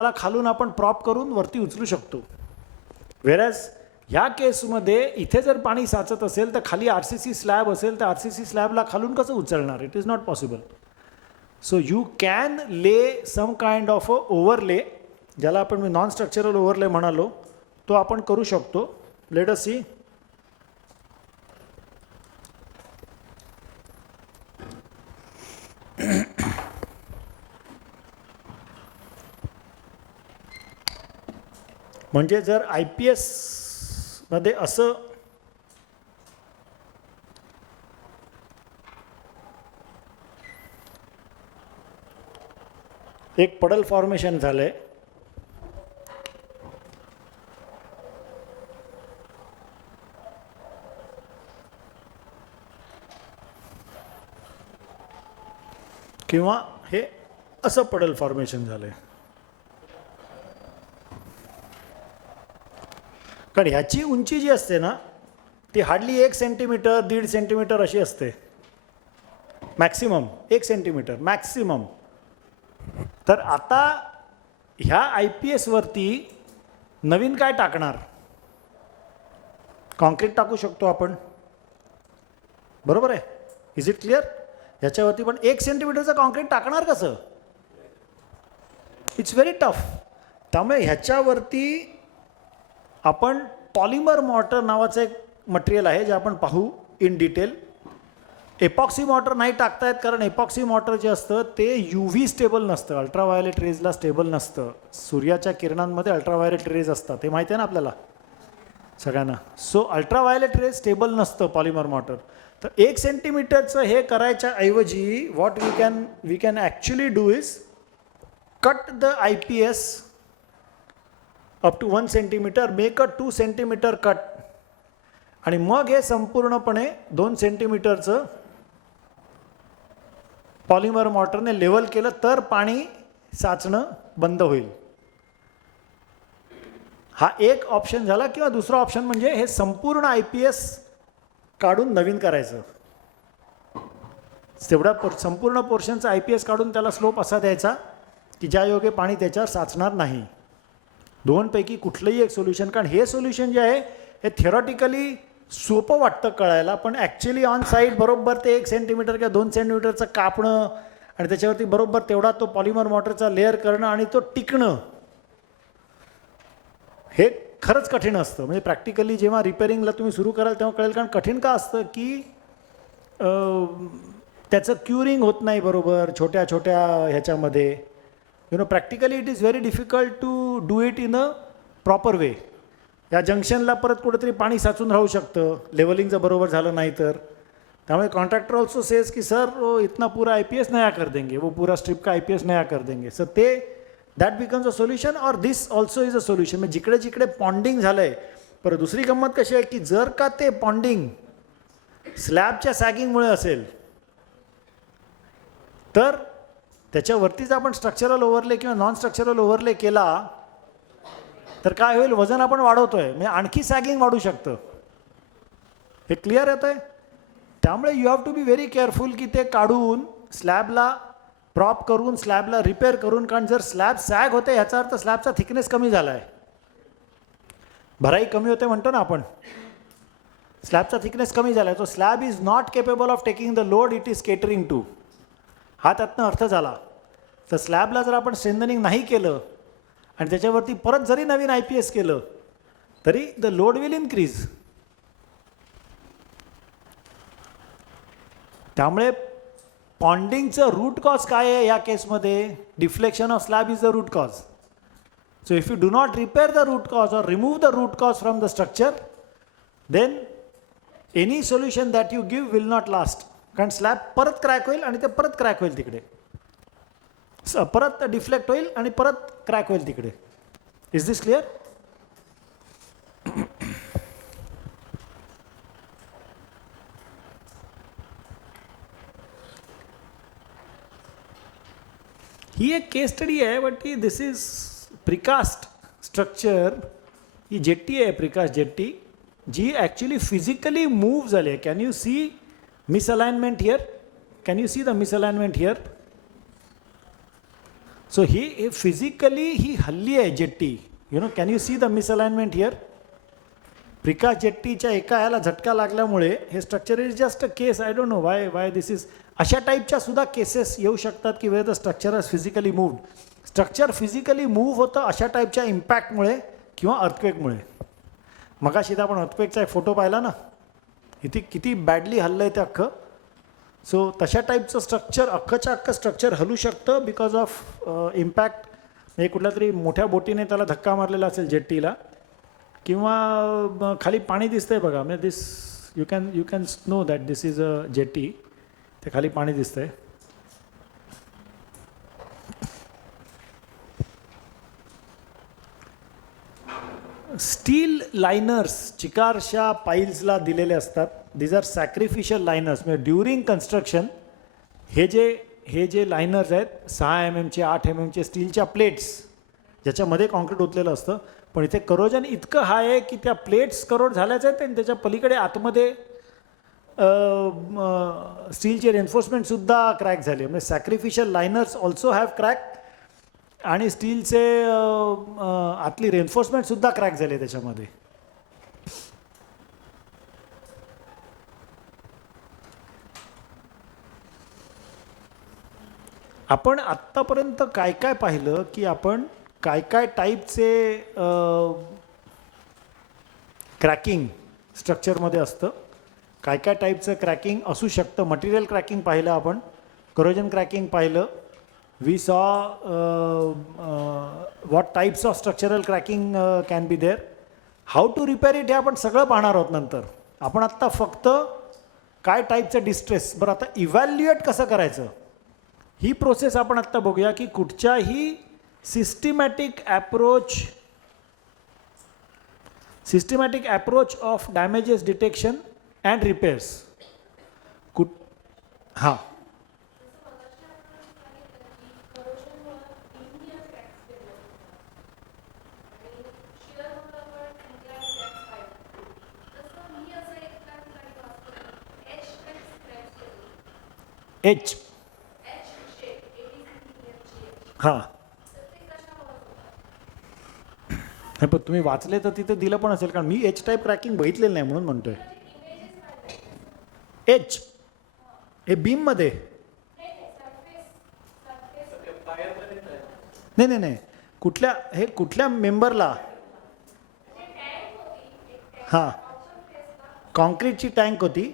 त्याला खालून आपण प्रॉप करून वरती उचलू शकतो. व्हेरॅज ह्या केसमध्ये इथे जर पाणी साचत असेल तर खाली RCC स्लॅब असेल तर RCC स्लॅबला खालून कसं उचलणार? It is not possible. So you can lay some kind of a overlay, ज्याला आपण नॉन स्ट्रक्चरल ओव्हरले म्हणालो, तो आपण करू शकतो. Let us see. म्हणजे जर IPS मध्ये असं एक पडल फॉर्मेशन झालंय, किंवा हे असं पडल फॉर्मेशन झालंय, कारण ह्याची उंची जी असते ना ती हार्डली 1 सेंटीमीटर 1.5 सेंटीमीटर अशी असते, मॅक्सिमम 1 सेंटीमीटर मॅक्सिमम. तर आता ह्या IPS वरती नवीन काय टाकणार? कॉन्क्रीट टाकू शकतो आपण, बरोबर आहे. Is it clear? ह्याच्यावरती पण 1 सेंटीमीटरचं कॉन्क्रीट टाकणार कसं? It's very tough. त्यामुळे ह्याच्यावरती आपण पॉलिमर मॉर्टर नावाचं एक मटेरियल आहे जे आपण पाहू इन डिटेल. एपॉक्सी मॉर्टर नाही टाकतायत कारण एपॉक्सी मॉर्टर जे असतं ते UV स्टेबल नसतं, अल्ट्राव्हायोलेट रेजला स्टेबल नसतं. सूर्याच्या किरणांमध्ये अल्ट्राव्हायोलेट रेज असतात, हे माहिती आहे ना आपल्याला सगळ्यांना. सो अल्ट्राव्हायोलेट रेज स्टेबल नसतं पॉलिमर मॉर्टर. तर 1 सेंटीमीटरचं हे करायच्या ऐवजी what we can actually do is cut the IPS up to 1 centimetre, make a 2 centimetre cut, आणि मग हे संपूर्णपणे 2 सेंटीमीटरचं पॉलिमर मॉर्टरने लेवल केलं तर पाणी साचणं बंद होईल. हा एक ऑप्शन झाला. किंवा दुसरा ऑप्शन म्हणजे हे संपूर्ण IPS काढून नवीन करायचं. तेवढा संपूर्ण पोर्शनचा IPS काढून त्याला स्लोप असा द्यायचा की ज्या योगे पाणी त्याच्यावर साचणार नाही. दोनपैकी कुठलंही एक सोल्युशन. कारण हे सोल्युशन जे आहे हे थिअरॉटिकली सोपं वाटतं कळायला, पण ॲक्च्युली ऑन साईड बरोबर ते 1 सेंटीमीटर किंवा 2 सेंटीमीटरचं कापणं आणि त्याच्यावरती बरोबर तेवढा तो पॉलिमर मॉर्टरचा लेअर करणं आणि तो टिकणं, हे खरंच कठीण असतं. म्हणजे प्रॅक्टिकली जेव्हा रिपेअरिंगला तुम्ही सुरू कराल तेव्हा कळेल. कारण कठीण का असतं की त्याचं क्युरिंग होत नाही बरोबर छोट्या छोट्या ह्याच्यामध्ये. Practically it is very difficult to do it in a proper way. या जंक्शनला परत कुठेतरी पाणी साचून राहू शकतं लेवलिंगचं बरोबर झालं नाही तर. त्यामुळे कॉन्ट्रॅक्टर ऑल्सो सेज की सर वो इतना पूरा IPS नया कर देंगे, वो पूरा स्ट्रिप का IPS नया कर देंगे. सर ते दॅट बिकम्स अ सोल्युशन और दिस ऑल्सो इज अ सोल्युशन. म्हणजे जिकडे जिकडे पॉन्डिंग झालं आहे. परत दुसरी गंमत कशी आहे की जर का ते पॉन्डिंग स्लॅबच्या सॅगिंगमुळे असेल तर त्याच्यावरतीच आपण स्ट्रक्चरल ओव्हरले किंवा नॉन स्ट्रक्चरल ओव्हरले केला तर काय होईल? वजन आपण वाढवतोय म्हणजे आणखी सॅगिंग वाढू शकतं. हे क्लिअर येतंय? त्यामुळे you have to be very careful की ते काढून स्लॅबला प्रॉप करून स्लॅबला रिपेअर करून. कारण जर स्लॅब सॅग होते ह्याचा अर्थ स्लॅबचा थिकनेस कमी झाला आहे, भराई कमी होते म्हणतो ना आपण. स्लॅबचा थिकनेस कमी झाला आहे. तो slab is not capable of taking the load it is catering to. हा त्यातनं अर्थ झाला. तर स्लॅबला जर आपण स्ट्रेंथनिंग नाही केलं आणि त्याच्यावरती परत जरी नवीन IPS केलं तरी द लोड विल इन्क्रीज. त्यामुळे पॉन्डिंगचं रूट कॉज काय आहे या केसमध्ये? Deflection of slab is the root cause. So if you do not repair the root cause or remove the root cause from the structure then any solution that you give will not last. कारण slab परत crack होईल आणि ते परत crack होईल तिकडे, परत deflect होईल आणि परत क्रॅक होईल तिकडे. Is this clear? ही एक केस स्टडी आहे but this is precast structure. ही जेट्टी आहे प्रिकास्ट जेट्टी जी ॲक्च्युली फिजिकली मूव्ह झाली आहे. Can you see misalignment here? Can you see the misalignment here? So ही फिजिकली ही हल्ली आहे jetty. You know, can you see the misalignment here. Precast जेट्टीच्या एका ह्याला झटका लागल्यामुळे हे structure is just a case. I don't know why this is. अशा टाईपच्या सुद्धा केसेस येऊ शकतात की वेळ the structure has physically moved. Structure physically move होतं अशा टाईपच्या इम्पॅक्टमुळे किंवा अर्थक्वेकमुळे. मगाशी आपण अर्थक्वेकचा एक फोटो पाहिला ना, इथे किती बॅडली हल्लं आहे ते अख्खं. सो तशा टाईपचं स्ट्रक्चर अख्खंच्या अख्खं स्ट्रक्चर हलू शकतं बिकॉज ऑफ इम्पॅक्ट. म्हणजे कुठल्या तरी मोठ्या बोटीने त्याला धक्का मारलेला असेल जेट्टीला, किंवा खाली पाणी दिसतंय बघा. म्हणजे this you can know that this is a jetty. ते खाली पाणी दिसतंय. स्टील लायनर्स चिकारशा पाईल्सला दिलेले असतात. These are sacrificial liners. म्हणजे ड्युरिंग कन्स्ट्रक्शन हे जे लायनर्स आहेत 6 mm, 8 mm स्टीलच्या प्लेट्स ज्याच्यामध्ये कॉन्क्रीट ओतलेलं असतं. पण इथे करोजन इतकं हाय आहे की त्या प्लेट्स करोड झाल्याच आहेत आणि त्याच्या पलीकडे आतमध्ये स्टीलचे रेन्फोर्समेंटसुद्धा क्रॅक झाले. म्हणजे सॅक्रिफिशियल लायनर्स ऑल्सो हॅव क्रॅक आणि स्टीलचे आतली रेन्फोर्समेंटसुद्धा क्रॅक झाले त्याच्यामध्ये. आपण आत्तापर्यंत काय काय पाहिलं की आपण काय काय टाईपचे क्रॅकिंग स्ट्रक्चरमध्ये असतं, काय काय टाईपचं क्रॅकिंग असू शकतं. मटेरियल क्रॅकिंग पाहिलं आपण, करोजन क्रॅकिंग पाहिलं. We saw what types of structural cracking can be there. How to repair it हे आपण सगळं पाहणार आहोत नंतर. आपण आत्ता फक्त काय टाईपचं डिस्ट्रेस. बरं, आता इव्हॅल्युएट कसं करायचं ही प्रोसेस आपण आत्ता बघूया की कुठच्याही systematic approach of damages detection and repairs. हां, एच. हां, नाही पण तुम्ही वाचले तर तिथे दिलं पण असेल, कारण मी एच टाईप क्रॅकिंग बघितलेलं नाही म्हणून म्हणतोय. एच हे बीममध्ये नाही, कुठल्या मेंबरला. हां, कॉन्क्रीटची टँक होती.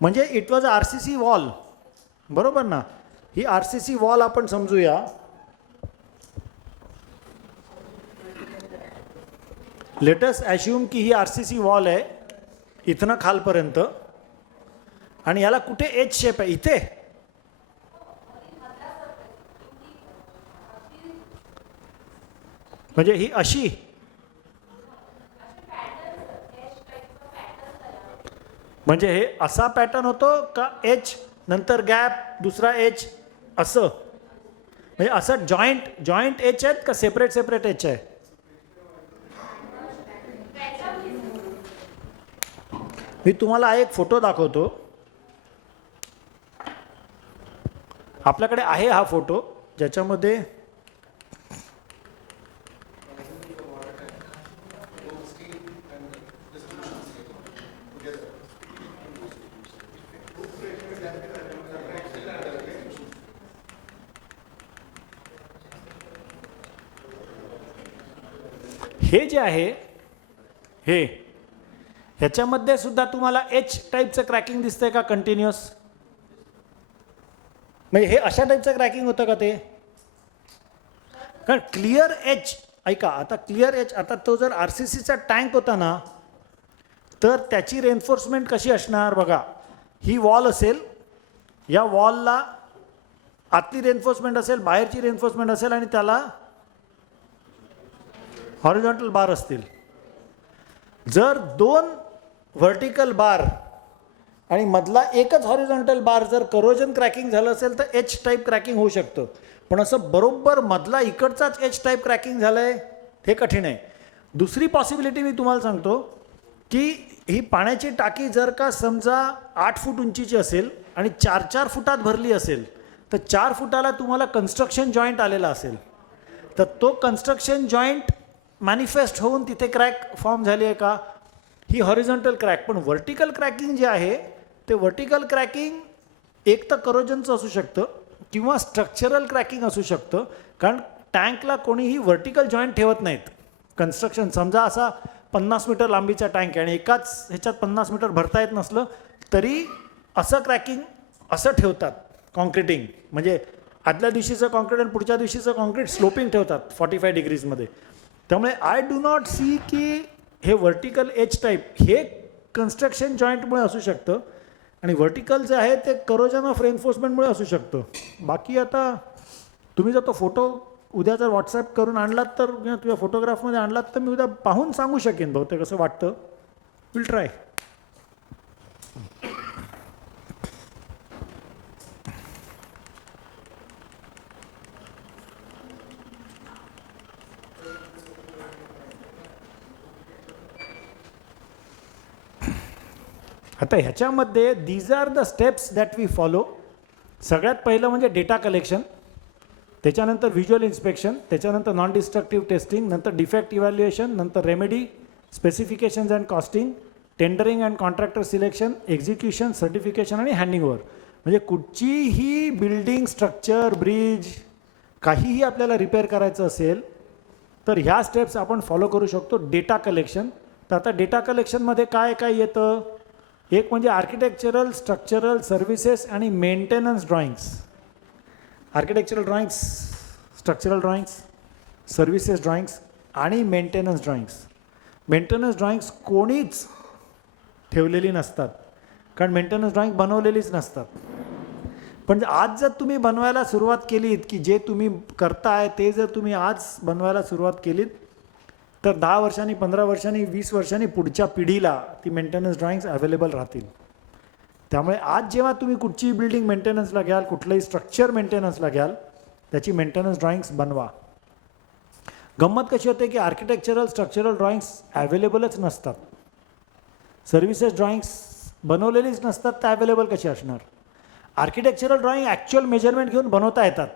म्हणजे इट वॉज RCC वॉल, बरोबर ना. ही RCC वॉल आपण समजूया. लेटस ॲश्युम की ही RCC वॉल आहे इथनं खालपर्यंत, आणि याला कुठे एच शेप आहे इथे. म्हणजे ही अशी, म्हणजे हे असा पॅटर्न होतो का एच नंतर गॅप दुसरा एच असं. म्हणजे असं जॉईंट एच आहेत का सेपरेट एच आहे. मी तुम्हाला एक फोटो दाखवतो. आपल्याकडे आहे हा फोटो ज्याच्यामध्ये हे जे आहे हे, ह्याच्यामध्ये सुद्धा तुम्हाला एच टाईपचं क्रॅकिंग दिसतंय का कंटिन्युअस. म्हणजे हे अशा टाईपचं क्रॅकिंग होतं का ते. कारण क्लिअर एच, ऐका आता, क्लिअर एच, आता तो जर RCCचा टँक होता ना तर त्याची रेन्फोर्समेंट कशी असणार बघा. ही वॉल असेल, या वॉलला आतली रेन्फोर्समेंट असेल, बाहेरची रेन्फोर्समेंट असेल, आणि त्याला हॉरिझॉन्टल बार असतील. जर 2 व्हर्टिकल बार आणि मधला एकच हॉरिझॉन्टल बार जर करोजन क्रॅकिंग झालं असेल तर एच टाईप क्रॅकिंग होऊ शकतं. पण असं बरोबर मधला इकडचाच एच टाईप क्रॅकिंग झालं आहे हे कठीण आहे. दुसरी पॉसिबिलिटी मी तुम्हाला सांगतो की ही पाण्याची टाकी जर का समजा 8 फूट उंचीची असेल आणि 4-4 फुटात भरली असेल तर 4 फुटाला तुम्हाला कन्स्ट्रक्शन जॉईंट आलेला असेल, तर तो कन्स्ट्रक्शन जॉईंट मॅनिफेस्ट होऊन तिथे क्रॅक फॉर्म झाली आहे का, ही हॉरिझॉन्टल क्रॅक. पण व्हर्टिकल क्रॅकिंग जे आहे ते व्हर्टिकल क्रॅकिंग एक तर करोजनचं असू शकतं किंवा स्ट्रक्चरल क्रॅकिंग असू शकतं, कारण टँकला कोणीही व्हर्टिकल जॉईंट ठेवत नाहीत. कन्स्ट्रक्शन समजा असा 50 मीटर लांबीचा टँक आहे आणि एकाच ह्याच्यात 50 मीटर भरता येत नसलं तरी असं क्रॅकिंग असं ठेवतात. कॉन्क्रिटिंग म्हणजे आदल्या दिवशीचं कॉन्क्रीट आणि पुढच्या दिवशीचं कॉन्क्रीट स्लोपिंग ठेवतात 45 डिग्रीजमध्ये. त्यामुळे आय डू नॉट सी की हे व्हर्टिकल एच टाईप हे कन्स्ट्रक्शन जॉईंटमुळे असू शकतं आणि व्हर्टिकल जे आहे ते करोजन ऑफ रेन्फोर्समेंटमुळे असू शकतं. बाकी आता तुम्ही जर तो फोटो उद्या जर व्हॉट्सॲप करून आणलात तर तुझ्या फोटोग्राफमध्ये आणलात तर मी उद्या पाहून सांगू शकेन बहुतेक कसं वाटतं. Will try. आता ह्याच्यामध्ये these are the steps that we follow. सगळ्यात पहिलं म्हणजे डेटा कलेक्शन, त्याच्यानंतर व्हिज्युअल इन्स्पेक्शन, त्याच्यानंतर नॉन डिस्ट्रक्टिव्ह टेस्टिंग, नंतर डिफेक्ट इव्हॅल्युएशन, नंतर remedy, specifications and costing, tendering and contractor selection, execution, certification आणि हँडिंग ओव्हर. म्हणजे कुठचीही बिल्डिंग, स्ट्रक्चर, ब्रिज काहीही आपल्याला रिपेअर करायचं असेल तर ह्या स्टेप्स आपण फॉलो करू शकतो. Data collection. तर आता डेटा कलेक्शनमध्ये काय काय येतं, एक म्हणजे आर्किटेक्चरल, स्ट्रक्चरल, सर्व्हिसेस आणि maintenance drawings. Architectural drawings, structural drawings, services drawings आणि मेंटेनन्स ड्रॉइंग्स. मेंटेनन्स ड्रॉइंग्स कोणीच ठेवलेली नसतात, कारण मेंटेनन्स ड्रॉइंग बनवलेलीच नसतात. पण आज जर तुम्ही बनवायला सुरुवात केलीत की जे तुम्ही करताय ते जर तुम्ही आज बनवायला सुरुवात केलीत तर 10 वर्षांनी, 15 वर्षांनी, 20 वर्षांनी पुढच्या पिढीला ती मेंटेनन्स ड्रॉइंग्स अवेलेबल राहतील. त्यामुळे आज जेव्हा तुम्ही कुठचीही बिल्डिंग मेंटेनन्सला घ्याल, कुठलंही स्ट्रक्चर मेंटेनन्सला घ्याल, त्याची मेंटेनन्स ड्रॉइंग्स बनवा. गंमत कशी होते की आर्किटेक्चरल, स्ट्रक्चरल ड्रॉइंग्स अवेलेबलच नसतात. सर्व्हिसेस ड्रॉइंग्स बनवलेलीच नसतात, त्या अवेलेबल कशी असणार. आर्किटेक्चरल ड्रॉइंग ॲक्च्युअल मेजरमेंट घेऊन बनवता येतात.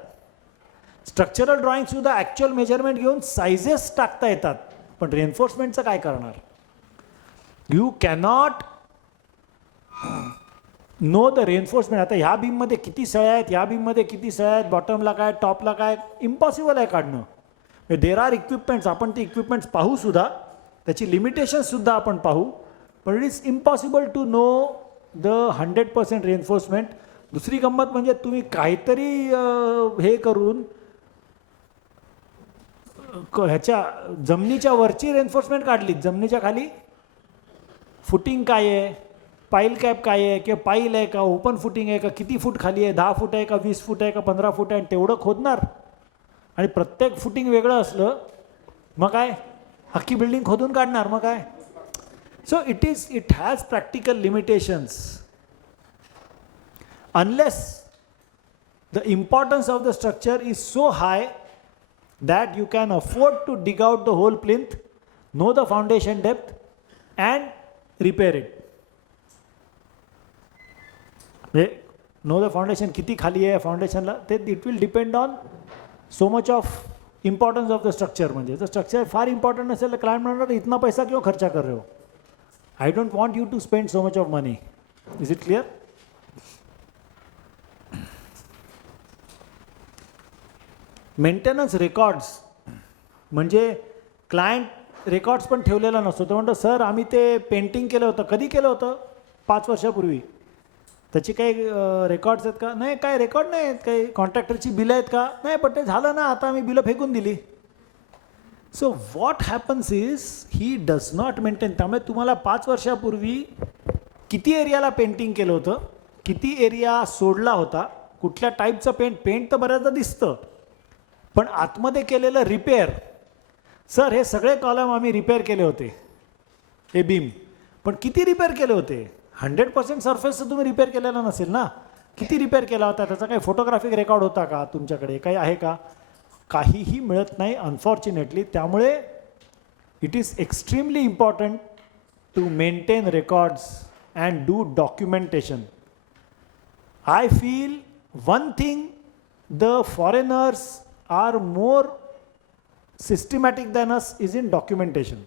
स्ट्रक्चरल ड्रॉइंगसुद्धा ॲक्च्युअल मेजरमेंट घेऊन सायझेस टाकता येतात. पण रेन्फोर्समेंटचं काय करणार. You cannot know the reinforcement. आता ह्या बीममध्ये किती सळ्या आहेत, ह्या बीममध्ये किती सळ्या आहेत, बॉटमला काय, टॉपला काय, इम्पॉसिबल आहे काढणं. देर आर इक्विपमेंट्स, आपण ती इक्विपमेंट्स पाहूसुद्धा, त्याची लिमिटेशन्ससुद्धा आपण पाहू, पण it is impossible to know the 100% reinforcement. दुसरी गंमत म्हणजे तुम्ही काहीतरी हे करून ह्याच्या जमिनीच्या वरची रेन्फोर्समेंट काढली, जमिनीच्या खाली फुटिंग काय आहे, पाईल कॅप काय आहे, किंवा पाईल आहे का, ओपन फुटिंग आहे का, किती फूट खाली आहे, 10 फूट आहे का, 20 फूट आहे का, 15 फूट आहे, आणि तेवढं खोदणार. आणि प्रत्येक फुटिंग वेगळं असलं मग काय, अख्खी बिल्डिंग खोदून काढणार मग काय. So it has practical limitations. Unless the importance of the structure is so high that you can afford to dig out the whole plinth, know the foundation depth and repair it. Know the foundation किती खाली आहे फाउंडेशनला, ते it will depend on so much of importance of the structure. म्हणजे जर structure फार important असेल तर client म्हणणार इतना पैसा क्यों खर्चा कर रहे हो, I don't want you to spend so much of money. Is it clear? Maintenance records म्हणजे क्लायंट रेकॉर्ड्स पण ठेवलेला नसतो. तो म्हणतो सर आम्ही ते पेंटिंग केलं होतं. कधी केलं होतं, 5 वर्षापूर्वी. त्याची काही रेकॉर्ड्स आहेत का, नाही काय रेकॉर्ड नाही आहेत. काही कॉन्ट्रॅक्टरची बिलं आहेत का, नाही, पण ते झालं ना, आता आम्ही बिलं फेकून दिली. So what happens is he does not maintain. त्यामुळे तुम्हाला 5 वर्षापूर्वी किती एरियाला पेंटिंग केलं होतं, किती एरिया सोडला होता, कुठल्या टाईपचं पेंट तर बऱ्याचदा दिसतं, पण आतमध्ये केलेलं रिपेअर, सर हे सगळे कॉलम आम्ही रिपेअर केले होते, हे बीम, पण किती रिपेअर केले होते. 100% सरफेसचं तुम्ही रिपेअर केलेला नसेल ना, किती रिपेअर केला होता, त्याचा काही फोटोग्राफिक रेकॉर्ड होता का तुमच्याकडे, काही आहे का, काहीही मिळत नाही अनफॉर्च्युनेटली. त्यामुळे it is extremely important to maintain records and do documentation. I feel one thing the foreigners are more systematic than us is in documentation.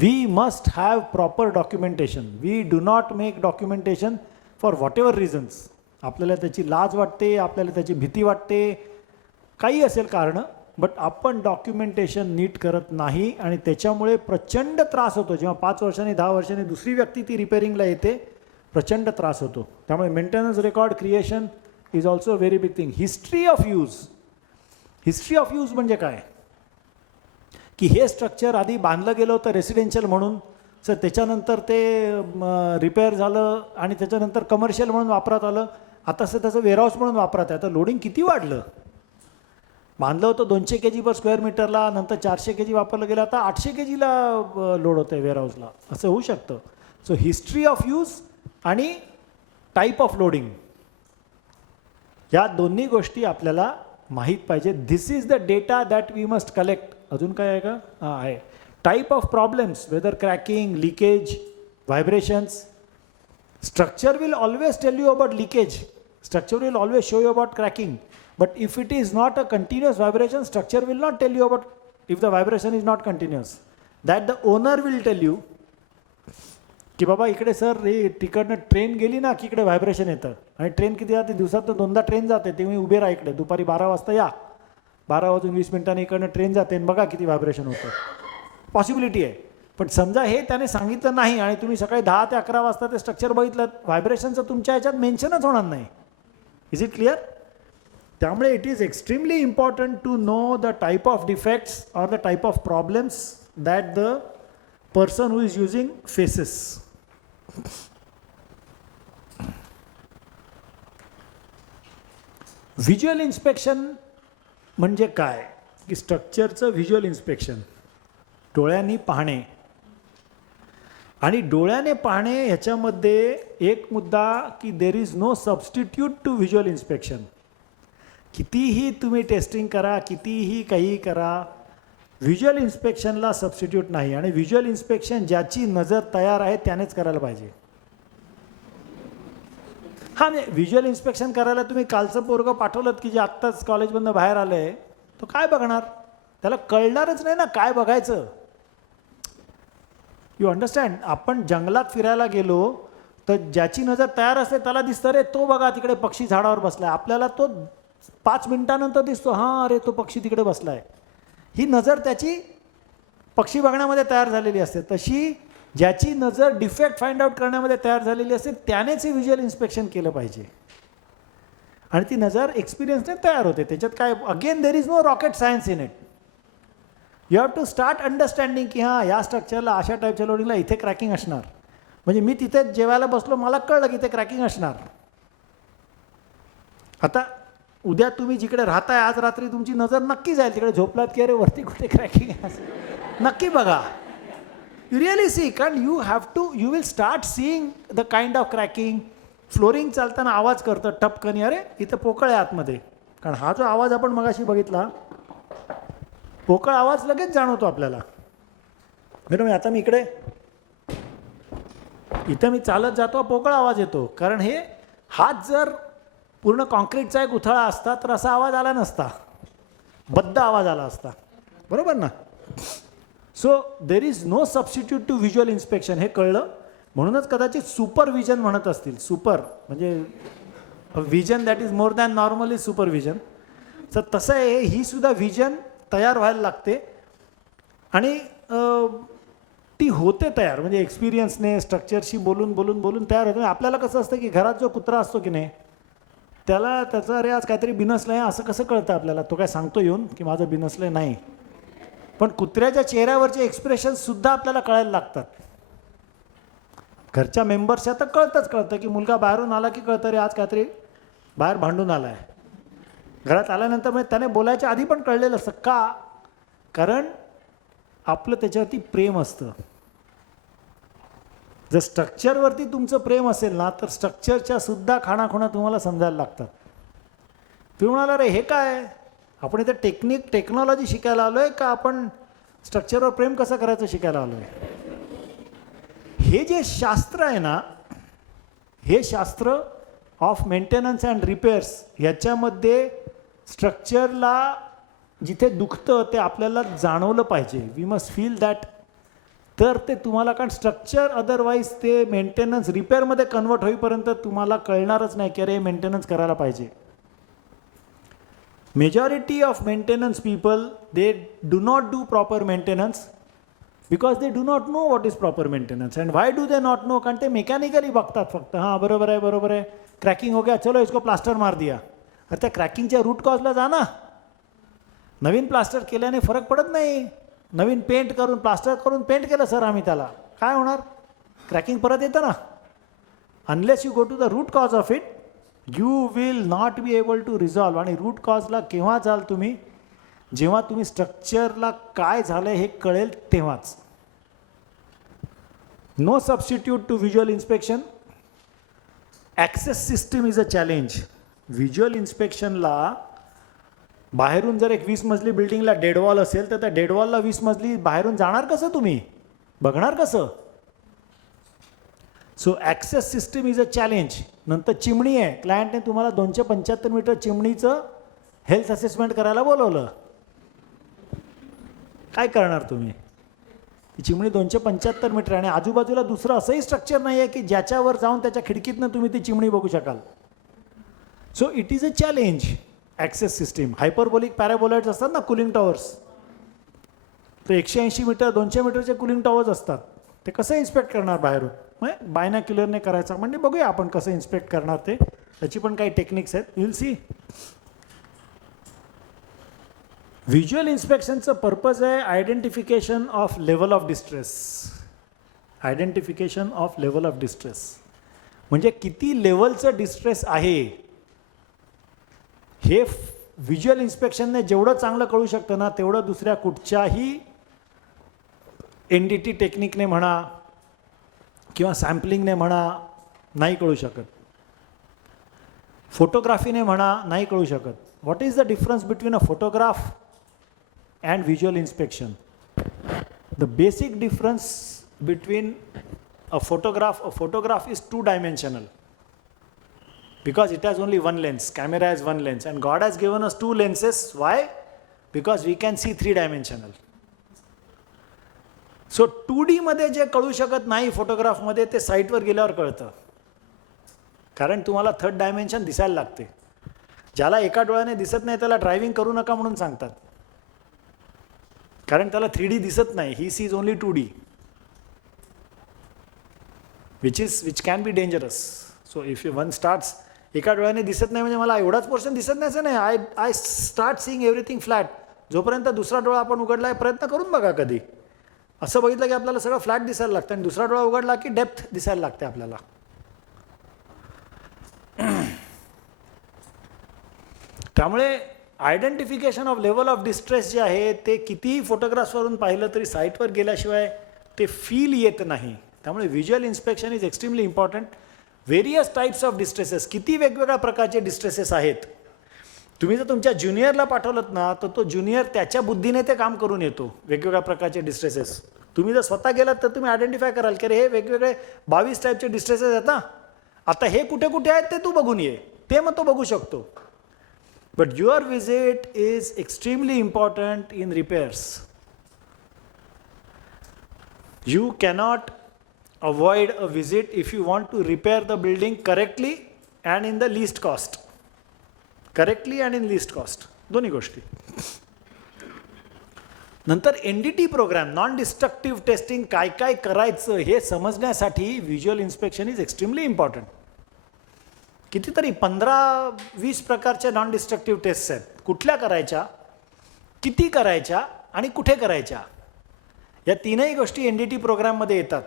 We must have proper documentation. We do not make documentation for whatever reasons. आपल्याला त्याची लाज वाटते, आपल्याला त्याची भीती वाटते, काही असेल कारण, बट आपण डॉक्युमेंटेशन नीट करत नाही आणि त्याच्यामुळे प्रचंड त्रास होतो. जेव्हा 5 वर्षांनी 10 वर्षांनी दुसरी व्यक्ती ती रिपेअरिंगला येते, प्रचंड त्रास होतो. त्यामुळे maintenance record creation is also a very big thing. History of use. History of use म्हणजे काय की हे स्ट्रक्चर आधी बांधलं गेलं होतं रेसिडेन्शियल म्हणून, सर त्याच्यानंतर ते रिपेअर झालं आणि त्याच्यानंतर कमर्शियल म्हणून वापरात आलं, आता सर त्याचं वेअरहाऊस म्हणून वापरात आहे. आता लोडिंग किती वाढलं. बांधलं होतं 200 kg पर स्क्वेअर मीटरला, नंतर 400 kg वापरलं गेलं, आता 800 kgला लोड होतं आहे वेअरहाऊसला. असं होऊ शकतं. सो हिस्ट्री ऑफ यूज आणि टाईप ऑफ लोडिंग या दोन्ही गोष्टी आपल्याला माहीत पाहिजे. This is the data that we must collect. अजून काय आहे का? हां आहे. Type of problems, whether cracking, leakage, vibrations. Structure will always tell you about leakage. Structure will always show you about cracking. But if it is not a continuous vibration, structure will not tell you about if the vibration is not continuous. That the owner will tell you की बाबा इकडे sir हे तिकडनं train गेली ना की इकडे vibration येतं. आणि ट्रेन किती जाते? दिवसात 2दा ट्रेन जाते. तुम्ही उभे राहा इकडे, दुपारी 12 वाजता या, 12:20 इकडनं ट्रेन जाते आणि बघा किती व्हायब्रेशन होतं. पॉसिबिलिटी आहे. पण समजा हे त्याने सांगितलं नाही आणि तुम्ही सकाळी 10 ते 11 वाजता ते स्ट्रक्चर बघितलं, व्हायब्रेशनचं तुमच्या ह्याच्यात मेन्शनच होणार नाही. Is it clear? त्यामुळे it is extremely important to know the type of defects or the type of problems that the person who is using faces. Visual inspection म्हणजे काय की स्ट्रक्चरचं व्हिज्युअल इन्स्पेक्शन, डोळ्यांनी पाहणे. आणि डोळ्याने पाहणे ह्याच्यामध्ये एक मुद्दा की there is no substitute to visual inspection. कितीही तुम्ही टेस्टिंग करा, कितीही काही करा, व्हिज्युअल इन्स्पेक्शनला सबस्टिट्यूट नाही. आणि व्हिज्युअल इन्स्पेक्शन ज्याची नजर तयार आहे त्यानेच करायला पाहिजे. हां, म्हणजे व्हिज्युअल इन्स्पेक्शन करायला तुम्ही कालचं पोरगं पाठवलं की जे आत्ताच कॉलेजमधनं बाहेर आलं आहे, तो काय बघणार? त्याला कळणारच नाही ना काय बघायचं. You understand? आपण जंगलात फिरायला गेलो तर ज्याची नजर तयार असते त्याला दिसतं रे तो बघा तिकडे पक्षी झाडावर बसलाय. आपल्याला तो 5 मिनिटानंतर दिसतो, हां अरे तो पक्षी तिकडे बसलाय. ही नजर त्याची पक्षी बघण्यामध्ये तयार झालेली असते. तशी ज्याची नजर डिफेक्ट फाइंड आउट करण्यामध्ये तयार झालेली असते त्यानेच हे व्हिज्युअल इन्स्पेक्शन केलं पाहिजे. आणि ती नजर एक्सपिरियन्सने तयार होते. त्याच्यात काय, again there is no rocket science in it. You have to start understanding की हां या स्ट्रक्चरला अशा टाईपच्या लोडिंगला इथे क्रॅकिंग असणार. म्हणजे मी तिथे जेवायला बसलो, मला कळलं की इथे क्रॅकिंग असणार. आता उद्या तुम्ही जिकडे राहताय आज रात्री तुमची नजर नक्की जाईल तिकडे, झोपलात की अरे वरती कुठे क्रॅकिंग आहे. नक्की बघा. You really see, कारण you will start seeing the kind of cracking. Flooring चालताना आवाज करतं टपकनी, अरे इथं पोकळ आहे आतमध्ये. कारण हा जो आवाज आपण मगाशी बघितला, पोकळ आवाज लगेच जाणवतो आपल्याला. बरोबर. आता मी इथं मी चालत जातो, पोकळ आवाज येतो. कारण हे हात जर पूर्ण कॉन्क्रीटचा एक उथळा असता तर असा आवाज आला नसता, बद्ध आवाज आला असता. बरोबर ना? So there is no substitute to visual inspection. हे कळलं म्हणूनच कदाचित सुपरव्हिजन म्हणत असतील. सुपर म्हणजे vision that is more than normal is supervision. तर तसं आहे, ही सुद्धा व्हिजन तयार व्हायला लागते आणि ती होते तयार. म्हणजे एक्सपिरियन्सने स्ट्रक्चरशी बोलून बोलून बोलून तयार होते. आपल्याला कसं असतं की घरात जो कुत्रा असतो की नाही त्याला त्याचं अरे आज काहीतरी बिनसलं आहे असं कसं कळतं आपल्याला? तो काय सांगतो येऊन की माझं बिनसलं नाही. पण कुत्र्याच्या चेहऱ्यावरचे एक्सप्रेशनसुद्धा आपल्याला कळायला लागतात. घरच्या मेंबर्सच्या तर कळतं की मुलगा बाहेरून आला की कळतं रे आज काहीतरी बाहेर भांडून आला आहे. घरात आल्यानंतर म्हणजे त्याने बोलायच्या आधी पण कळलेलं असतं. का? कारण आपलं त्याच्यावरती प्रेम असतं. जर स्ट्रक्चरवरती तुमचं प्रेम असेल ना तर स्ट्रक्चरच्या सुद्धा खाणाखुणा तुम्हाला समजायला लागतात. तुम्ही म्हणाला रे हे काय, आपण इथे टेक्नॉलॉजी शिकायला आलो आहे का आपण स्ट्रक्चरवर प्रेम कसं करायचं शिकायला आलो आहे? हे जे शास्त्र आहे ना, हे शास्त्र ऑफ मेंटेनन्स अँड रिपेअर्स ह्याच्यामध्ये स्ट्रक्चरला जिथे दुखतं ते आपल्याला जाणवलं पाहिजे. We must feel that. तर ते तुम्हाला, कारण स्ट्रक्चर अदरवाईज ते मेंटेनन्स रिपेअरमध्ये कन्वर्ट होईपर्यंत तुम्हाला कळणारच नाही की अरे मेंटेनन्स करायला पाहिजे. Majority of maintenance people they do not do proper maintenance because they do not know what is proper maintenance. And why do they not know? कारण ते मेकॅनिकली बघतात फक्त. हां बरोबर आहे, बरोबर आहे, क्रॅकिंग हो गया, चलो इसको प्लास्टर मार दिया. अरे त्या क्रॅकिंगच्या रूट कॉजला जा ना. नवीन प्लास्टर केल्याने फरक पडत नाही. नवीन पेंट करून, प्लास्टर करून पेंट केलं सर आम्ही, त्याला काय होणार? क्रॅकिंग परत येतं ना. Unless you go to the root cause of it you will not be able to resolve. आणि रूट कॉजला केव्हा जाल तुम्ही? जेव्हा तुम्ही स्ट्रक्चरला काय झालं हे कळेल तेव्हाच. No substitute to visual inspection. Access system is a challenge. Visual इन्स्पेक्शनला बाहेरून जर एक 20 मजली बिल्डिंगला डेडवॉल असेल तर त्या डेडवॉलला 20 मजली बाहेरून जाणार कसं? तुम्ही बघणार कसं? So access system is a challenge. नंतर चिमणी आहे. क्लायंटने तुम्हाला 275 मीटर चिमणीचं हेल्थ असेसमेंट करायला बोलवलं. काय करणार तुम्ही? ती चिमणी 275 मीटर आणि आजूबाजूला दुसरं असंही स्ट्रक्चर नाही आहे की ज्याच्यावर जाऊन त्याच्या खिडकीतनं तुम्ही ती चिमणी बघू शकाल. So it is a challenge. Access system. Hyperbolic paraboloids असतात ना, कुलिंग टॉवर्स. तर 180 मीटर 200 मीटरचे कुलिंग टॉवर्स असतात. ते कसं इन्स्पेक्ट करणार बाहेरून? मग बायनॅक्युलरने करायचा. म्हणजे बघूया आपण कसं इन्स्पेक्ट करणार ते. त्याची पण काही टेक्निक्स आहेत. Will see. व्हिज्युअल इन्स्पेक्शनचं पर्पज आहे identification of level of distress. Identification of level of distress म्हणजे किती लेवलचं डिस्ट्रेस आहे हे व्हिज्युअल इन्स्पेक्शनने जेवढं चांगलं कळू शकतं ना तेवढं दुसऱ्या कुठच्याही NDT टेक्निकने म्हणा किंवा सॅम्पलिंगने म्हणा नाही कळू शकत. फोटोग्राफीने म्हणा नाही कळू शकत. What is the difference between a photograph and visual inspection? The basic difference between a photograph is two-dimensional because it has only one lens. Camera has one lens and God has given us two lenses. Why? Because we can see three-dimensional. So 2D मध्ये जे कळू शकत नाही फोटोग्राफमध्ये ते साईटवर गेल्यावर कळतं. कारण तुम्हाला थर्ड डायमेन्शन दिसायला लागते. ज्याला एका डोळ्याने दिसत नाही त्याला ड्रायव्हिंग करू नका म्हणून सांगतात. कारण त्याला 3D दिसत नाही. He sees only 2D. which can be dangerous. So if one starts एका डोळ्याने दिसत नाही म्हणजे मला एवढाच पोर्शन दिसत नाही असं नाही. I start seeing everything flat. जोपर्यंत दुसरा डोळा आपण उघडला प्रयत्न करून बघा कधी. असं बघितलं की आपल्याला सगळं फ्लॅट दिसायला लागतं आणि दुसरा डोळा उघडला की डेप्थ दिसायला लागते आपल्याला. त्यामुळे identification of level of distress जे आहे ते कितीही फोटोग्राफ्सवरून पाहिलं तरी साईटवर गेल्याशिवाय ते फील येत नाही. त्यामुळे visual inspection is extremely important. Various types of distresses. किती वेगवेगळ्या प्रकारचे डिस्ट्रेसेस आहेत. तुम्ही जर तुमच्या ज्युनियरला पाठवलं ना तर तो ज्युनियर त्याच्या बुद्धीने ते काम करून येतो. वेगवेगळ्या प्रकारचे डिस्ट्रेसेस तुम्ही जर स्वतः गेलात तर तुम्ही आयडेंटिफाय कराल की हे वेगवेगळे 22 टाईपचे डिस्ट्रेसेस आहेत ना. आता हे कुठे कुठे आहेत ते तू बघून ये. ते मग तो बघू शकतो. But your visit is extremely important in repairs. You cannot avoid a visit if you want to repair the building correctly and in the least cost. Correctly and in least cost. दोन्ही गोष्टी. नंतर NDT program non destructive testing काय काय करायचं हे समजण्यासाठी visual inspection is extremely important. कितीतरी 15-20 प्रकारच्या नॉन डिस्ट्रक्टिव्ह टेस्ट आहेत. कुठल्या करायच्या, किती करायच्या आणि कुठे करायच्या, या तीनही गोष्टी NDT प्रोग्राममध्ये येतात.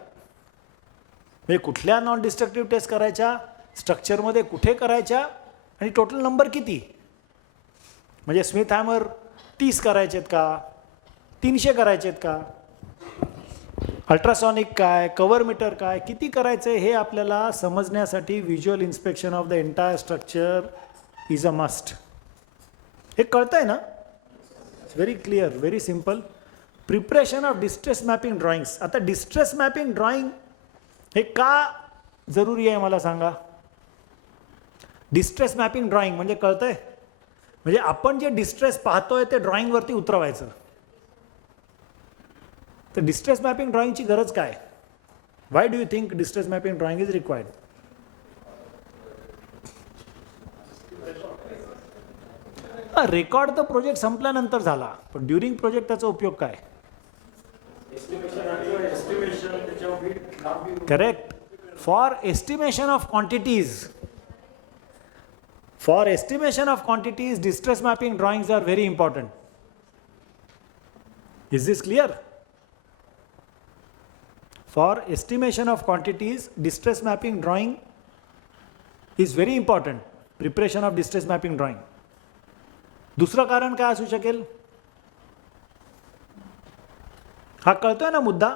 म्हणजे कुठल्या नॉन डिस्ट्रक्टिव्ह टेस्ट करायच्या, स्ट्रक्चरमध्ये कुठे करायच्या आणि टोटल नंबर किती. म्हणजे स्मिथ हॅमर 30 करायचे आहेत का, 300 करायचे आहेत का, अल्ट्रासॉनिक काय, कव्हर मीटर काय, किती करायचं हे आपल्याला समजण्यासाठी visual inspection of the entire structure is a must. हे कळतं आहे ना. It's very clear, very simple. Preparation of distress mapping drawings. आता डिस्ट्रेस मॅपिंग ड्रॉइंग हे का जरुरी आहे मला सांगा. डिस्ट्रेस मॅपिंग ड्रॉइंग म्हणजे कळतंय, म्हणजे आपण जे डिस्ट्रेस पाहतोय ते ड्रॉइंगवरती उतरवायचं. तर डिस्ट्रेस मॅपिंग ड्रॉइंगची गरज काय? Why do you think distress mapping drawing is required? Record तर प्रोजेक्ट संपल्यानंतर झाला, पण ड्युरिंग प्रोजेक्ट त्याचा उपयोग काय? Correct. For estimation of quantities, for estimation of quantities, distress mapping drawings are very important. Is this clear? For estimation of quantities, distress mapping drawing is very important. Preparation of distress mapping drawing. दुसरं कारण काय असू शकेल? हा कळतोय ना मुद्दा?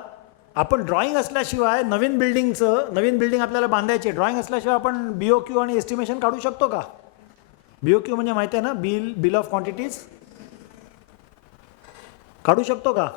आपण drawing असल्याशिवाय नवीन बिल्डिंग आपल्याला बांधायची, ड्रॉइंग असल्याशिवाय आपण BOQ आणि एस्टिमेशन काढू शकतो का? BOQ म्हणजे माहिती आहे ना, बिल ऑफ क्वांटिटीज काढू शकतो का?